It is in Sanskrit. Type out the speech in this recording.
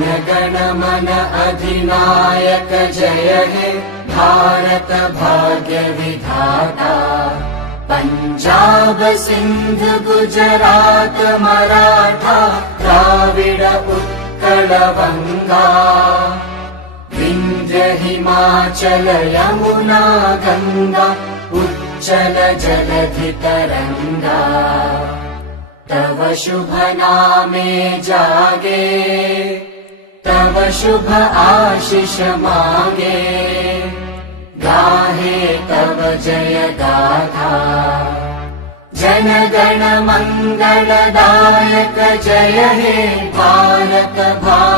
गण मन अधिनायक जय हे भारत भाग्य विधाता। पंजाब सिंध गुजरात मराठा द्राविड उत्कल बंगा। विंध्य हिमाचल यमुना गंगा उच्चल जलधि तरंगा। तव शुभ नामे जागे तव शुभ आशीष मागे। गाहे तव जय गाथा जन गण मंगलदायक जय हे भारत भाग्य